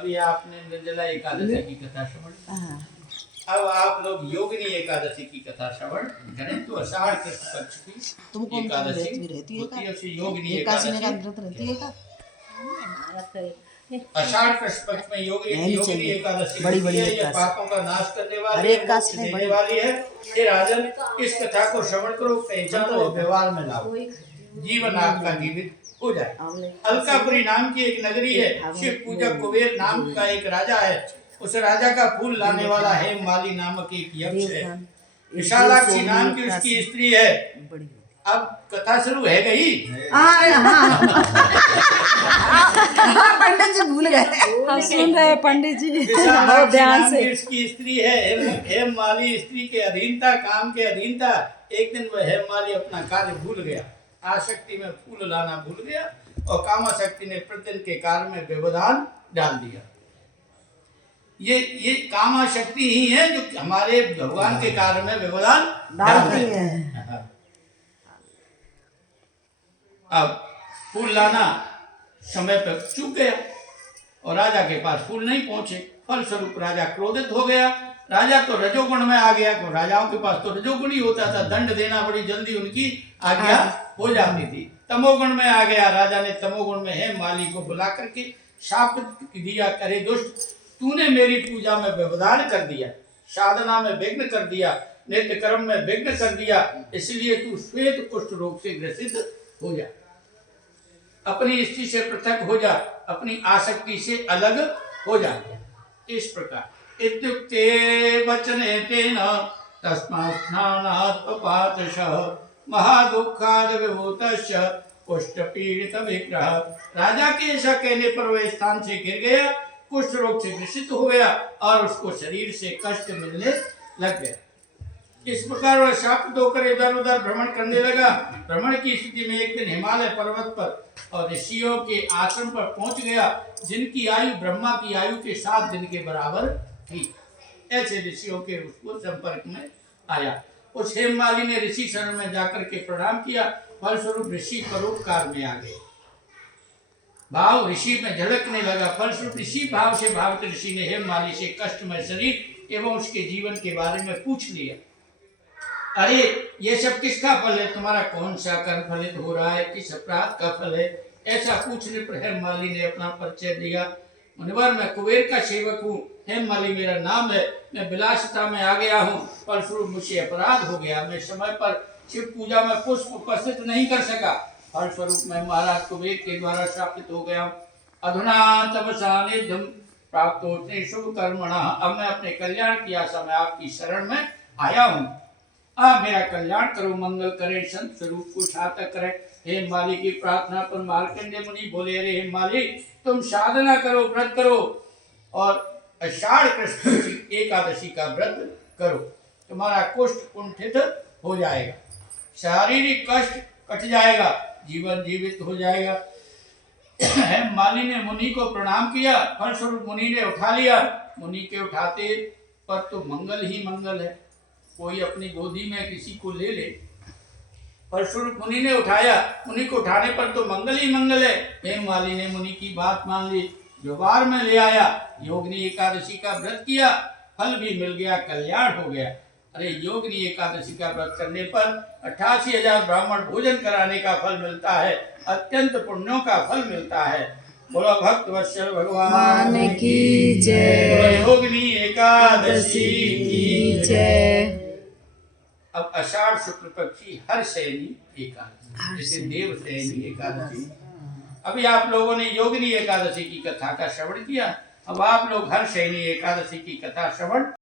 अभी आपने निर्जला एकादशी की कथा श्रवण, अब आप लोग योगिनी एकादशी की कथा श्रवण करें। तो आषाढ़ कृष्ण पक्ष की एकादशी होती है, उसे योगिनी एकादशी रहती है। आषाढ़ कृष्ण पक्ष में योगिनी एकादशी बड़ी बड़ी ये पापों का नाश करने वाली है, मोक्ष देने वाली है। हे राजन, इस कथा को श्रवण करो, पहचानो और व्यवहार में लाओ, जीवन आपका जीवित हो जाए। अलकापुरी नाम की एक नगरी है, शिव पूजक कुबेर नाम का एक राजा है। उस राजा का फूल लाने वाला हेममाली नामक एक यक्ष है। विशालाक्षी नाम की उसकी स्त्री है। अब कथा शुरू है गई। पंडित जी भूल गए, हम सुन रहे हैं पंडित जी बहुत ध्यान से। इसकी स्त्री है हेममाली, स्त्री के अधीनता, काम के अधीनता। एक दिन वह हेममाली अपना कार्य भूल गया, आसक्ति में फूल लाना भूल गया और कामासक्ति ने प्रतिदिन के कार्य में व्यवधान डाल दिया। ये कामाशक्ति ही है जो हमारे भगवान के कार्य में व्यवधान डालती है। अब फूल लाना समय पर चूक गया और राजा के पास फूल नहीं पहुंचे। फलस्वरूप राजा क्रोधित हो गया। राजा तो रजोगुण में आ गया, तो राजाओं के पास तो रजोगुण ही होता था, दंड देना बड़ी जल्दी उनकी आज्ञा हो जाती थी। तमोगुण में आ गया राजा ने, तमोगुण में हेममाली को बुला करके शाप दिया, करे दुष्ट, तूने मेरी पूजा में व्यवधान कर दिया, साधना में विघ्न कर दिया, नित्य कर्म में विघ्न कर दिया, इसलिए तू श्वेत कुष्ठ रोग से ग्रसित हो जा, अपनी स्त्री से पृथक हो जा, अपनी आसक्ति से अलग हो जा। इस प्रकार इत्युक्ते वचने तेन तस्मात् स्नानात् पपातशः महादुःखाद विभूतस्य कुष्ठ पीड़ित विग्रह। राजा के ऐसा कहने पर वह स्थान से गिर गया, कुष्ठ रोग से ग्रसित हो गया और उसको शरीर से कष्ट मिलने लग गया। इस प्रकार वह शाप होकर इधर उधर भ्रमण करने लगा। भ्रमण की स्थिति में एक दिन हिमालय पर्वत पर और ऋषियों के आश्रम पर पहुंच गया, जिनकी आयु ब्रह्मा की आयु के 7 दिन के बराबर थी। ऐसे ऋषियों के उसको संपर्क में आया। उस हेममाली ने ऋषि शरण में जाकर के प्रणाम किया। फलस्वरूप ऋषि परोपकार में आ गए, भाव ऋषि में झलकने लगा। फलस्वरूप ऋषि भाव से भावित ऋषि ने हेममाली से कष्टमय शरीर एवं उसके जीवन के बारे में पूछ लिया। अरे ये सब किसका फल है, तुम्हारा कौन सा कर्म फलित हो रहा है, किस अपराध का फल है? ऐसा पूछने पर हेममाली ने अपना परिचय दिया। मुनिवर, मैं कुबेर का सेवक हूँ, हेममाली मेरा नाम है, मैं विलासिता में आ गया हूँ, फलस्वरूप मुझसे अपराध हो गया, मैं समय पर शिव पूजा में पुष्प उपस्थित नहीं कर सका, फलस्वरूप मैं महाराज कुबेर के द्वारा शापित हो गया हूँ। अधुना तव सानिध्यम प्राप्तोऽस्मि शुभ कर्मणः। अब मैं अपने कल्याण की आशा में आपकी शरण में आया हूँ, आप मेरा कल्याण करो, मंगल करे, संत स्वरूप को छातक करे। हेममाली की प्रार्थना पर मार्कंडेय मुनि बोले, अरे हेममाली, तुम साधना करो, व्रत करो और आषाढ़ कृष्ण एकादशी का व्रत करो, तुम्हारा कुष्ठ कुंठित हो जाएगा, शारीरिक कष्ट कट जाएगा, जीवन जीवित हो जाएगा। हेममाली ने मुनि को प्रणाम किया। फलस्वरूप मुनि ने उठा लिया। मुनि के उठाते पर तो मंगल ही मंगल है, कोई अपनी गोदी में किसी को ले ले। फलस्वरूप मुनि ने उठाया, मुनि को उठाने पर तो मंगल ही मंगल है। हेममाली ने मुनि की बात मान ली, व्यवहार में ले आया, योगिनी एकादशी का व्रत किया, फल भी मिल गया, कल्याण हो गया। अरे योगिनी एकादशी का व्रत करने पर 88,000 ब्राह्मण भोजन कराने का फल मिलता है, अत्यंत पुण्यों का फल मिलता है। बोलो भक्त वत्सल भगवान की जय, योगिनी एकादशी की जय। अब आषाढ़ शुक्ल पक्षी हर शयनी एकादशी, जैसे देव शयनी एकादशी। अभी आप लोगों ने योगिनी एकादशी की कथा का श्रवण किया, अब आप लोग हर शयनी एकादशी की कथा श्रवण